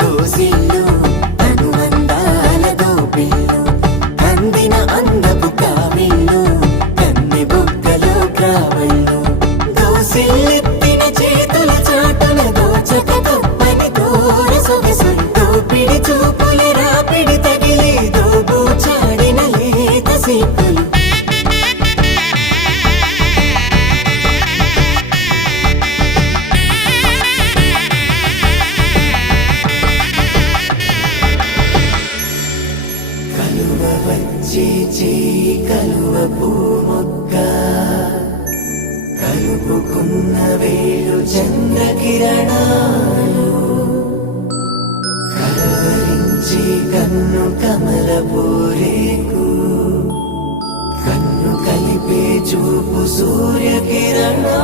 దోసిల్లు అనువందాల దోపిల్లు అందిన అందపు కావిల్లు కన్నె బొక్కలో కావళ్ళు దోసిల్లెత్తిన చేతుల చాటున దోచక తప్పని దూర సొగసులు దోపిడి చూపుల రాపిడి తగిలి దోబూచాడిన లేత సీపులు కలువ పూ మొగ్గ కలుపుకున్న వేలు చంద్రకిరణాలు కలవరించి కన్ను కమల పూరేకు కన్ను కలిపే చూపు సూర్యకిరణాలు